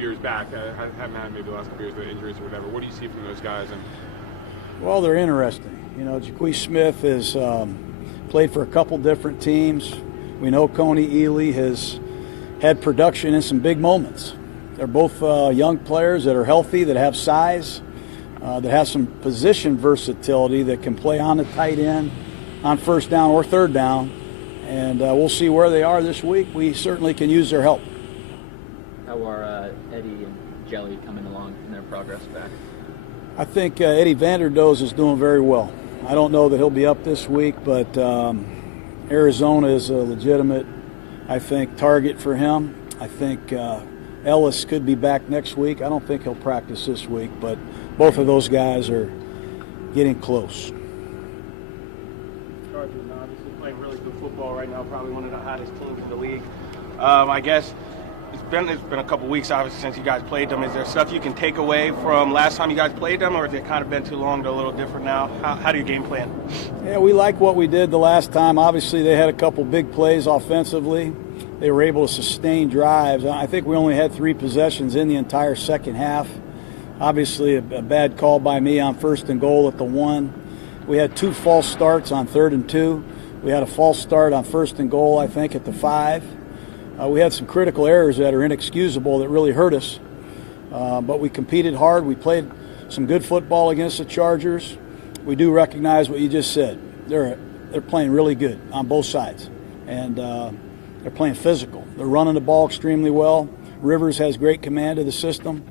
years back. Haven't had maybe the last couple years with injuries or whatever. What do you see from those guys? Well, they're interesting. Jaquez Smith has played for a couple different teams. We know Coney Ely has had production in some big moments. They're both young players that are healthy, that have size, that have some position versatility, that can play on the tight end, on first down or third down. And we'll see where they are this week. We certainly can use their help. How are Eddie and Jelly coming along in their progress back? I think Eddie Vanderdoes is doing very well. I don't know that he'll be up this week, but Arizona is a legitimate, I think, target for him. I think Ellis could be back next week. I don't think he'll practice this week, but both of those guys are getting close. Chargers obviously playing really good football right now, probably one of the hottest teams in the league. I guess it's been a couple weeks, obviously, since you guys played them. Is there stuff you can take away from last time you guys played them, or has it kind of been too long, they're a little different now? How do you game plan? Yeah, we like what we did the last time. Obviously, they had a couple big plays offensively. They were able to sustain drives. I think we only had 3 possessions in the entire second half. Obviously, a bad call by me on 1st and goal at the 1. We had 2 false starts on 3rd and 2. We had a false start on 1st and goal, I think, at the 5. We had some critical errors that are inexcusable that really hurt us. But we competed hard. We played some good football against the Chargers. We do recognize what you just said. They're playing really good on both sides. And they're playing physical. They're running the ball extremely well. Rivers has great command of the system.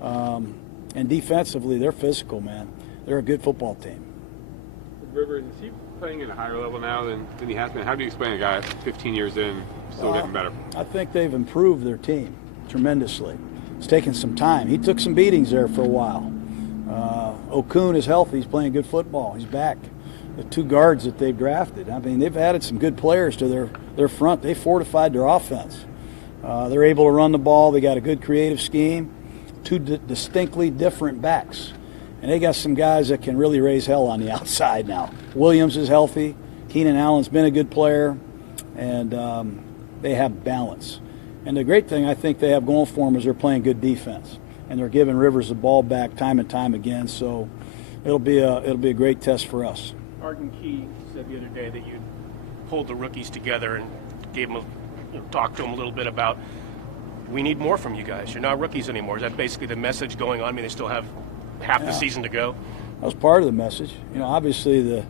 And defensively, they're physical, man. They're a good football team. Rivers, is he playing at a higher level now than he has been? How do you explain a guy 15 years in still getting better? I think they've improved their team tremendously. It's taken some time. He took some beatings there for a while. Okun is healthy. He's playing good football. He's back. The 2 guards that they've drafted, I mean, they've added some good players to their front. They fortified their offense. They're able to run the ball. They got a good creative scheme. 2 distinctly different backs. And they got some guys that can really raise hell on the outside now. Williams is healthy. Keenan Allen's been a good player. And they have balance. And the great thing I think they have going for them is they're playing good defense. And they're giving Rivers the ball back time and time again. So it'll be a great test for us. Arden Key said the other day that you pulled the rookies together and gave them talked to them a little bit about, we need more from you guys. You're not rookies anymore. Is that basically the message going on? I mean, they still have half the season to go. That was part of the message. Obviously the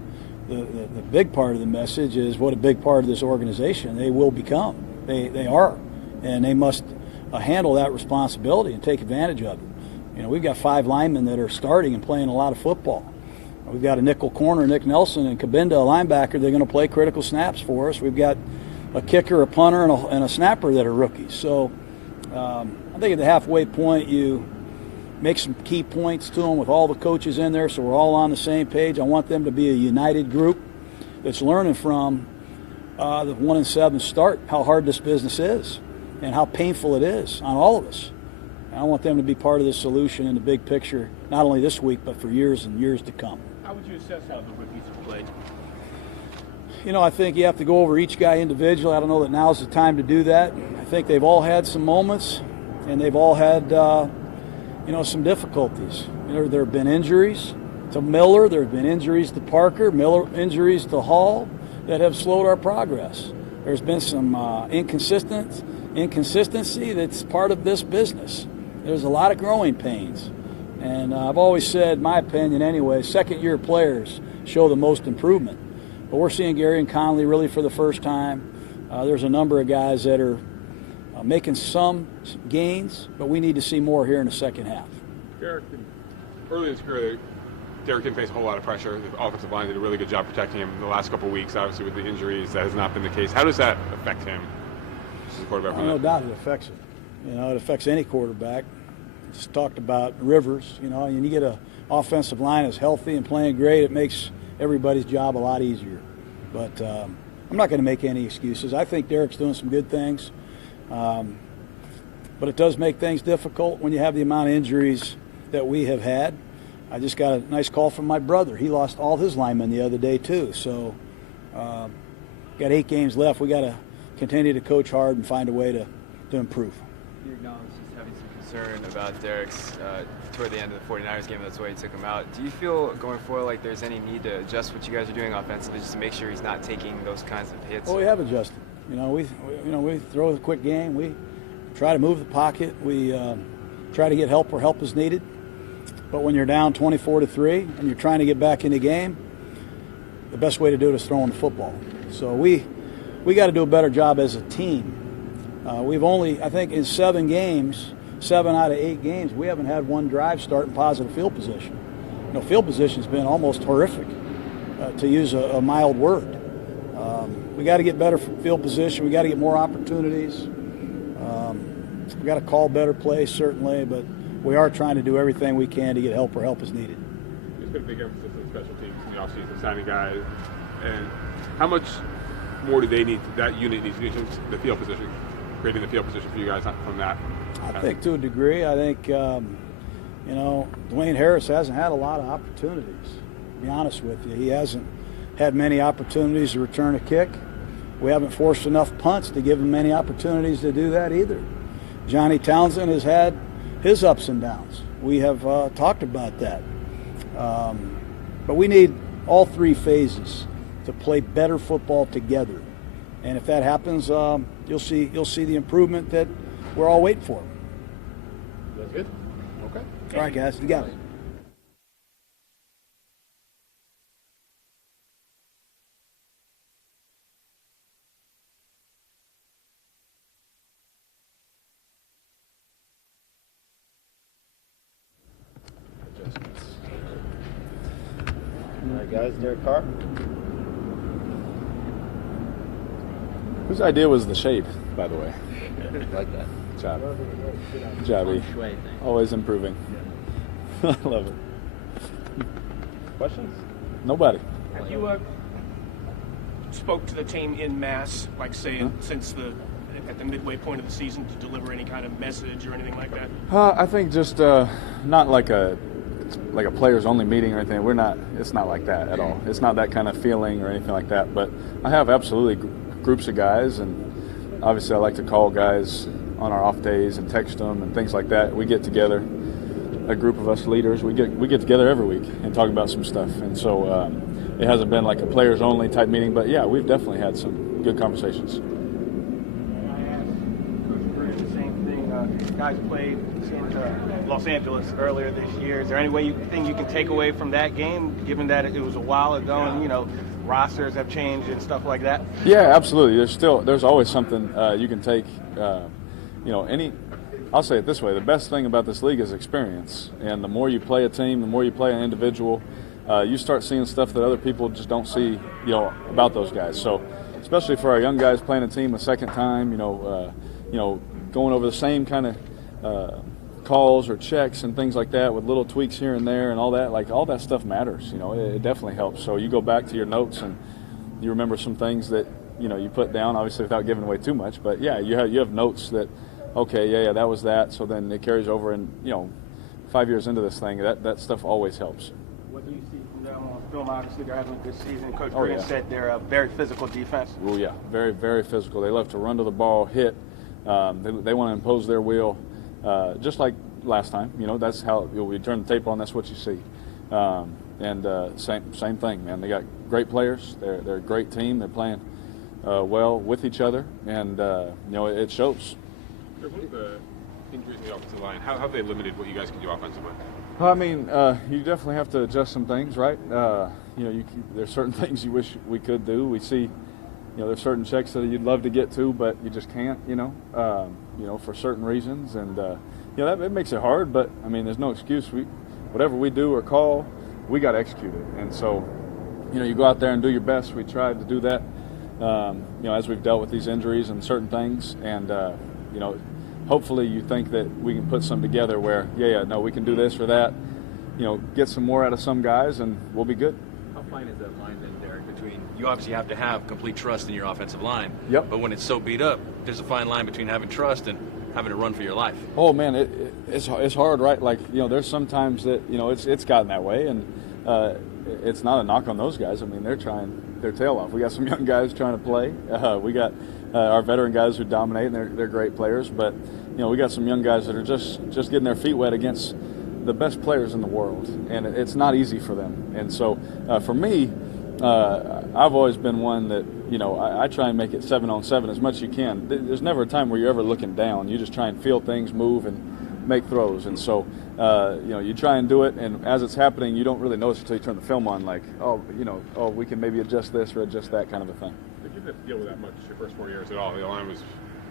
big part of the message is what a big part of this organization they will become. They are, and they must handle that responsibility and take advantage of it. We've got 5 linemen that are starting and playing a lot of football. We've got a nickel corner, Nick Nelson, and Kabinda, a linebacker. They're going to play critical snaps for us. We've got a kicker, a punter, and a snapper that are rookies. So I think at the halfway point, you make some key points to them with all the coaches in there so we're all on the same page. I want them to be a united group that's learning from the 1-7 start, how hard this business is and how painful it is on all of us. And I want them to be part of the solution in the big picture, not only this week, but for years and years to come. How would you assess how the rookies have played? I think you have to go over each guy individually. I don't know that now's the time to do that. I think they've all had some moments, and they've all had, some difficulties. There have been injuries to Miller. There have been injuries to Parker, injuries to Hall that have slowed our progress. There's been some inconsistency that's part of this business. There's a lot of growing pains. And I've always said, my opinion anyway, second-year players show the most improvement. But we're seeing Gary and Conley really for the first time. There's a number of guys that are making some gains, but we need to see more here in the second half. Derek, early in his career, Derek didn't face a whole lot of pressure. The offensive line did a really good job protecting him the last couple of weeks. Obviously, with the injuries, that has not been the case. How does that affect him as a quarterback? No doubt it affects him. It affects any quarterback. Just talked about Rivers. And you get an offensive line that's healthy and playing great, it makes everybody's job a lot easier. But I'm not going to make any excuses. I think Derek's doing some good things. But it does make things difficult when you have the amount of injuries that we have had. I just got a nice call from my brother. He lost all his linemen the other day too. So got 8 games left. We got to continue to coach hard and find a way to improve. You acknowledge he's having some concern about Derek's toward the end of the 49ers game. That's why he took him out. Do you feel going forward like there's any need to adjust what you guys are doing offensively just to make sure he's not taking those kinds of hits? Well, we have adjusted. We throw a quick game. We try to move the pocket. We try to get help where help is needed. But when you're down 24-3 and you're trying to get back in the game, the best way to do it is throwing the football. So we got to do a better job as a team. We've only, I think, in 7 games, 7 out of 8 games, we haven't had one drive start in positive field position. Field position's been almost horrific, to use a mild word. We got to get better field position. We got to get more opportunities. We got to call better plays, certainly, but we are trying to do everything we can to get help where help is needed. There's been a big emphasis on special teams in the offseason, signing guys. And how much more do they need, that unit needs to do in the field position, creating the field position for you guys from that? I think to a degree. I think, Dwayne Harris hasn't had a lot of opportunities, to be honest with you. He hasn't had many opportunities to return a kick. We haven't forced enough punts to give him many opportunities to do that either. Johnny Townsend has had his ups and downs. We have talked about that. But we need all 3 phases to play better football together. And if that happens, you'll see the improvement that we're all waiting for. That's good. Okay. All right, guys, you got it. All right, guys, Derek Carr. Whose idea was the shape, by the way? Like that. Good job. Good job, E. Shui thing. Always improving. I love it. Questions? Nobody. Have you spoke to the team in mass, like say since at the midway point of the season, to deliver any kind of message or anything like that? I think just not like a players only meeting or anything. It's not like that at all. It's not that kind of feeling or anything like that. But I have absolutely groups of guys, and obviously I like to call guys on our off days and text them and things like that. We get together, a group of us leaders. We get together every week and talk about some stuff. And so it hasn't been like a players only type meeting, but yeah, we've definitely had some good conversations. I asked Coach Gruden the same thing. Guys played in Los Angeles earlier this year. Is there any way you can take away from that game, given that it was a while ago and rosters have changed and stuff like that? Yeah, absolutely. There's always something you can take. I'll say it this way: the best thing about this league is experience, and the more you play a team, the more you play an individual, you start seeing stuff that other people just don't see, about those guys. So, especially for our young guys playing a team a second time, going over the same kind of calls or checks and things like that with little tweaks here and there and all that, all that stuff matters. It definitely helps. So you go back to your notes and you remember some things that you put down, obviously without giving away too much. But yeah, you have notes that, okay, yeah, that was that. So then it carries over, and 5 years into this thing, that stuff always helps. What do you see from them on film? Obviously, they're having a good season. Coach Gruden said they're a very physical defense. Oh yeah, very, very physical. They love to run to the ball, hit. They want to impose their will, just like last time. That's how we turn the tape on. That's what you see. Same thing, man. They got great players. They're a great team. They're playing well with each other, and it shows. What are the injuries in the offensive line? How have they limited what you guys can do offensively? I mean, you definitely have to adjust some things, right? There's certain things you wish we could do. We see, there's certain checks that you'd love to get to, but you just can't, for certain reasons, and it makes it hard. But I mean, there's no excuse. Whatever we do or call, we got to execute it. And so, you go out there and do your best. We tried to do that, as we've dealt with these injuries and certain things, and hopefully you think that we can put some together where, we can do this or that, get some more out of some guys, and we'll be good. How fine is that line then, Derek, between, you obviously have to have complete trust in your offensive line, Yep. but when it's so beat up, there's a fine line between having trust and having to run for your life. Oh, man, it's hard, right? There's sometimes that, it's gotten that way, and it's not a knock on those guys. I mean, they're trying their tail off. We got some young guys trying to play. We got our veteran guys who dominate, and they're great players. But we got some young guys that are just getting their feet wet against the best players in the world, and it's not easy for them. And so for me, I've always been one that I try and make it 7-on-7 as much as you can. There's never a time where you're ever looking down. You just try and feel things move and make throws. And so you try and do it, and as it's happening, you don't really notice until you turn the film on, like, we can maybe adjust this or adjust that, kind of a thing. But you didn't deal with that much your first 4 years at all. The line was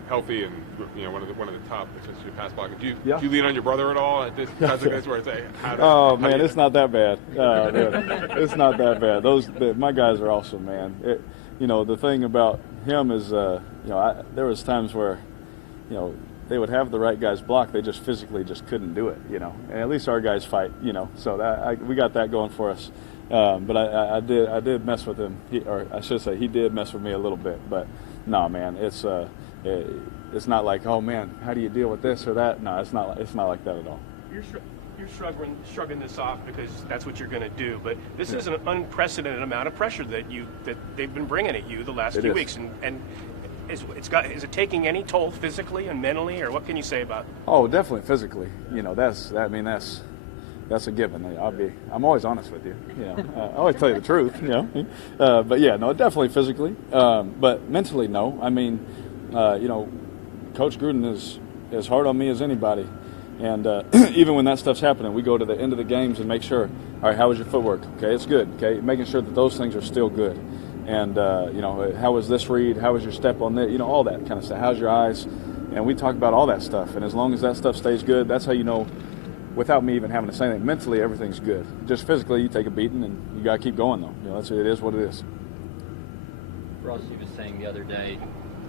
healthy and one of the top essentially pass blocking. Do you lean on your brother at all at this kinds of guys where it's it's not that bad. It's not that bad. My guys are awesome, man. The thing about him is there was times where they would have the right guys block, they just physically just couldn't do it, and at least our guys fight, so we got that going for us. But I did mess with him, he did mess with me a little bit. But no, man, it's not like, oh man, how do you deal with this or that? No, it's not like that at all. You're shrugging this off because that's what you're going to do. But this is an unprecedented amount of pressure that they've been bringing at you the last few weeks, and is it taking any toll physically and mentally, or what can you say about it? Oh, definitely physically. That's a given. I'm always honest with you. I always tell you the truth. But yeah, no, definitely physically. But mentally, no. I mean, Coach Gruden is as hard on me as anybody, and even when that stuff's happening, we go to the end of the games and make sure. All right, how was your footwork? Okay, it's good. Okay, making sure that those things are still good. And how was this read? How was your step on that? All that kind of stuff. How's your eyes? And we talk about all that stuff. And as long as that stuff stays good, that's how you know. Without me even having to say anything, mentally everything's good. Just physically, you take a beating and you got to keep going, though. It is what it is. Ross, you were saying the other day,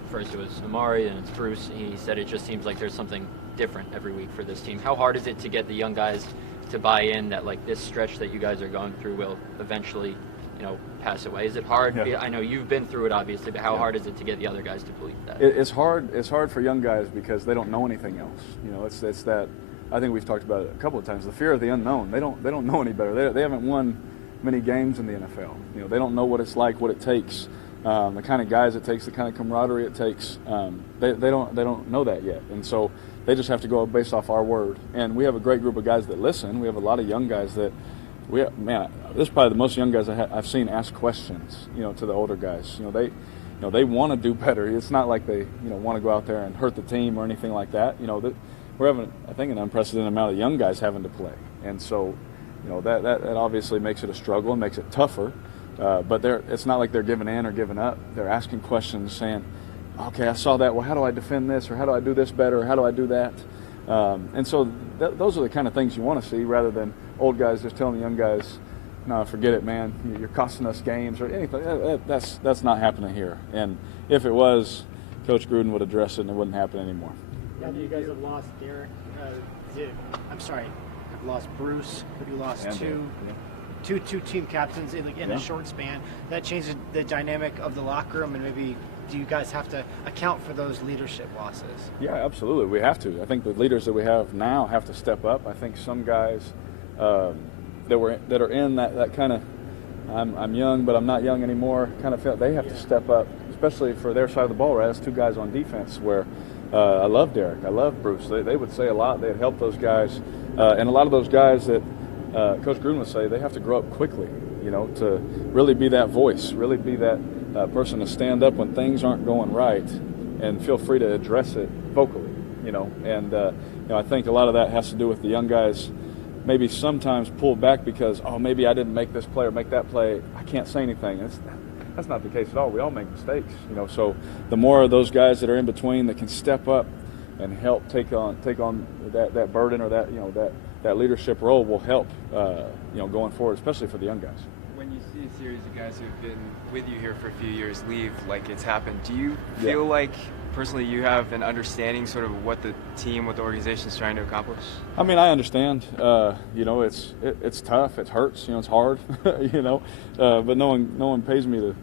first it was Amari and it's Bruce. He said it just seems like there's something different every week for this team. How hard is it to get the young guys to buy in that this stretch that you guys are going through will eventually, pass away? Is it hard? Yeah. I know you've been through it, obviously, but how hard is it to get the other guys to believe that? It's hard. It's hard for young guys because they don't know anything else. It's that. I think we've talked about it a couple of times. The fear of the unknown. They don't know any better. They haven't won many games in the NFL. They don't know what it's like, what it takes, the kind of guys it takes, the kind of camaraderie it takes. They don't know that yet, and so they just have to go based off our word. And we have a great group of guys that listen. We have a lot of young guys that this is probably the most young guys I've seen ask questions. To the older guys. They want to do better. It's not like they want to go out there and hurt the team or anything like that. We're having, I think, an unprecedented amount of young guys having to play, and so, that obviously makes it a struggle and makes it tougher. But it's not like they're giving in or giving up. They're asking questions, saying, "Okay, I saw that. Well, how do I defend this, or how do I do this better, or how do I do that?" And so, those are the kind of things you want to see, rather than old guys just telling the young guys, "No, forget it, man. You're costing us games," or anything. That's not happening here. And if it was, Coach Gruden would address it, and it wouldn't happen anymore. Yeah, you guys have lost Derek. I've lost Bruce, but you lost two team captains in a short span. That changes the dynamic of the locker room, and maybe do you guys have to account for those leadership losses? Yeah, absolutely. We have to. I think the leaders that we have now have to step up. I think some guys that are in that kind of I'm young, but I'm not young anymore kind of feel they have to step up, especially for their side of the ball. Right, that's two guys on defense where. I love Derek. I love Bruce. They would say a lot. They'd help those guys. And a lot of those guys that Coach Gruden would say, they have to grow up quickly, to really be that voice, really be that person to stand up when things aren't going right and feel free to address it vocally, And, I think a lot of that has to do with the young guys maybe sometimes pull back because, maybe I didn't make this play or make that play. I can't say anything. That's not the case at all. We all make mistakes, So the more of those guys that are in between that can step up and help take on that burden or that leadership role will help, going forward, especially for the young guys. When you see a series of guys who've been with you here for a few years leave, like it's happened, do you feel like personally you have an understanding sort of what the team, what the organization is trying to accomplish? I mean, I understand. It's tough. It hurts. It's hard. But no one pays me to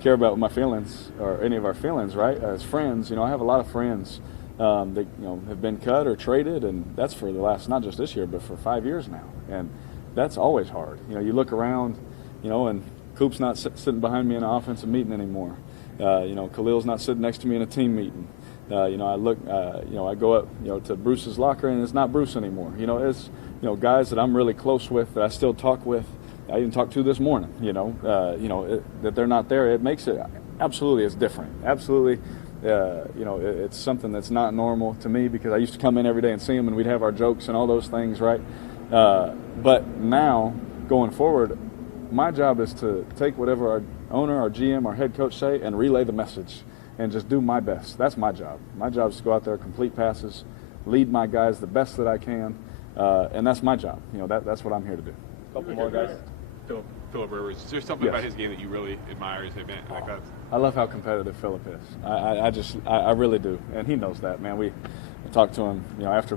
care about my feelings or any of our feelings, right? As friends, I have a lot of friends that have been cut or traded, and that's for the last, not just this year, but for 5 years now, and that's always hard. You look around, and Coop's not sitting behind me in an offensive meeting anymore, Khalil's not sitting next to me in a team meeting. I look, I go up, to Bruce's locker, and it's not Bruce anymore. It's, guys that I'm really close with that I still talk with. I even talked to this morning. That they're not there. It makes it absolutely, it's different. Absolutely, it's something that's not normal to me because I used to come in every day and see them, and we'd have our jokes and all those things, right? But now, going forward, my job is to take whatever our owner, our GM, our head coach say and relay the message and just do my best. That's my job. My job is to go out there, complete passes, lead my guys the best that I can, and that's my job. That's what I'm here to do. A couple more guys. Phillip Rivers. Is there something about his game that you really admire? I love how competitive Phillip is. I really do, and he knows that, man. We talk to him,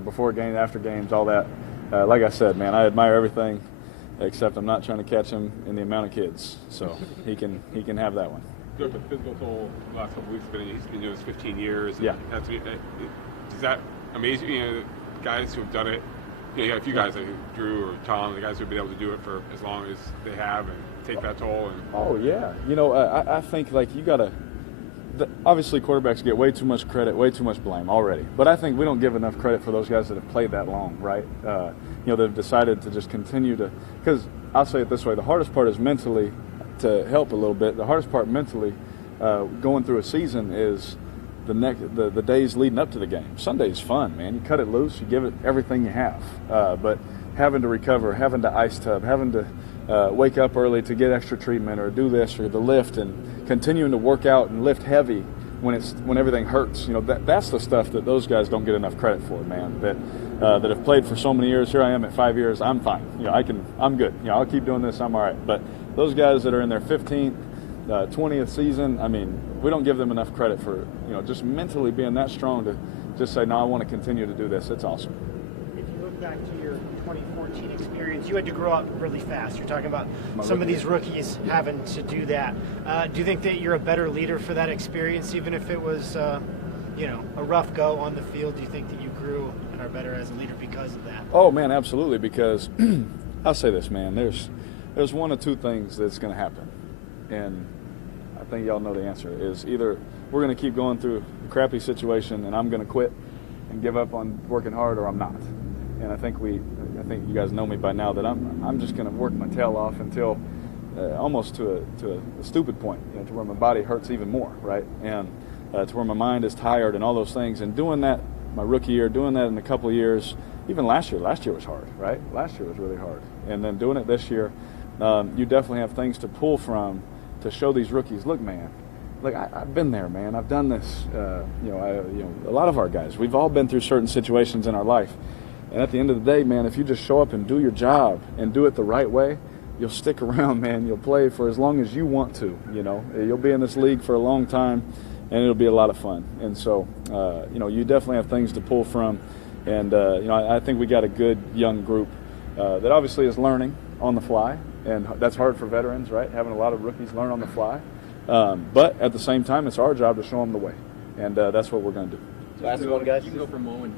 before games, after games, all that. Like I said, man, I admire everything, except I'm not trying to catch him in the amount of kids. So he can have that one. The physical toll the last couple of weeks, he's been doing this 15 years. Yeah. Does that amaze you? Guys who have done it. You got a few guys like Drew or Tom, the guys who've been able to do it for as long as they have and take that toll. Oh yeah, I think like you gotta. Obviously, quarterbacks get way too much credit, way too much blame already. But I think we don't give enough credit for those guys that have played that long, right? They've decided to just continue to. Because I'll say it this way: the hardest part is mentally. To help a little bit, the hardest part mentally, going through a season is the days leading up to the game. Sunday's fun, man. You cut it loose, you give it everything you have. But having to recover, having to ice tub, having to wake up early to get extra treatment or do this or the lift, and continuing to work out and lift heavy when everything hurts. That's the stuff that those guys don't get enough credit for, man. That have played for so many years. Here I am at 5 years. I'm fine. I'm good. I'll keep doing this. I'm all right. But those guys that are in their 15th, 20th season, we don't give them enough credit for, just mentally being that strong to just say, no, I want to continue to do this. It's awesome. If you look back to your 2014 experience, you had to grow up really fast. You're talking about some of these rookies having to do that. Do you think that you're a better leader for that experience, even if it was, a rough go on the field? Do you think that you grew and are better as a leader because of that? Oh, man, absolutely, because I'll say this, man, there's one of two things that's going to happen, and I think y'all know the answer, is either we're going to keep going through a crappy situation and I'm going to quit and give up on working hard, or I'm not. And I think you guys know me by now that I'm just going to work my tail off until almost to a stupid point, to where my body hurts even more, right? And to where my mind is tired and all those things. And doing that my rookie year, doing that in a couple of years, even last year was hard, right? Last year was really hard. And then doing it this year, you definitely have things to pull from to show these rookies, look, man, I've been there, man. I've done this. A lot of our guys, we've all been through certain situations in our life. And at the end of the day, man, if you just show up and do your job and do it the right way, you'll stick around, man. You'll play for as long as you want to, You'll be in this league for a long time, and it'll be a lot of fun. And so, you definitely have things to pull from. And, I think we got a good young group that obviously is learning on the fly. And that's hard for veterans, right? Having a lot of rookies learn on the fly. But at the same time, it's our job to show them the way. And that's what we're going to do. Last one, guys. You can go from 0-10,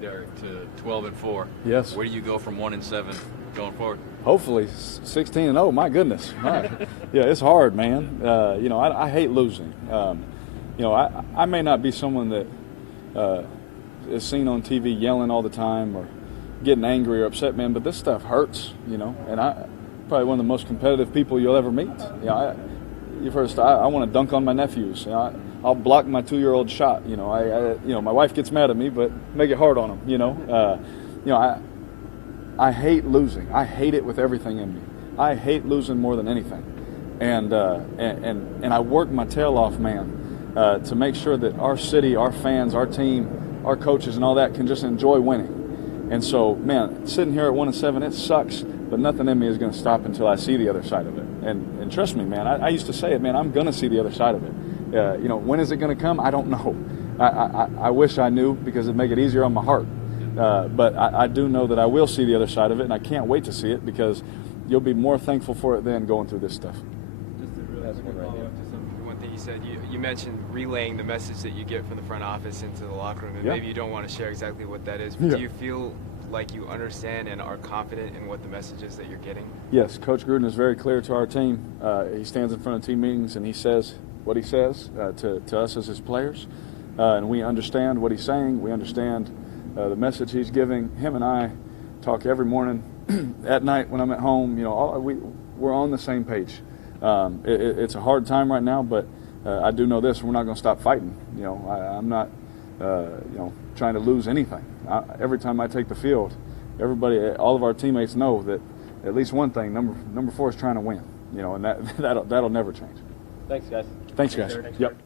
Derek, to 12-4. Yes. Where do you go from 1-7 going forward? Hopefully 16-0. My goodness. Yeah, it's hard, man. I hate losing. I may not be someone that is seen on TV yelling all the time or getting angry or upset, man, but this stuff hurts, and I'm probably one of the most competitive people you'll ever meet. You've heard I want to dunk on my nephews. I'll block my 2-year-old shot. My wife gets mad at me, but make it hard on them. I hate losing. I hate it with everything in me. I hate losing more than anything, and I work my tail off, man, to make sure that our city, our fans, our team, our coaches, and all that can just enjoy winning. And so, man, sitting here at 1-7, it sucks, but nothing in me is going to stop until I see the other side of it. And trust me, man, I used to say it, man, I'm going to see the other side of it. When is it going to come? I don't know. I wish I knew, because it'd make it easier on my heart. But I do know that I will see the other side of it, and I can't wait to see it, because you'll be more thankful for it then going through this stuff. Just a really quick follow-up to one thing you said. You mentioned relaying the message that you get from the front office into the locker room, and maybe you don't want to share exactly what that is, but do you feel like you understand and are confident in what the message is that you're getting? Yes, Coach Gruden is very clear to our team. He stands in front of team meetings and he says, what he says to us as his players, and we understand what he's saying. We understand the message he's giving. Him and I talk every morning, at night when I'm at home. You know, we're on the same page. It's a hard time right now, but I do know this: we're not going to stop fighting. You know, I'm not, you know, trying to lose anything. Every time I take the field, everybody, all of our teammates know that at least one thing: number 4 is trying to win. You know, and that'll never change. Thanks, guys. Thanks, guys. Yep.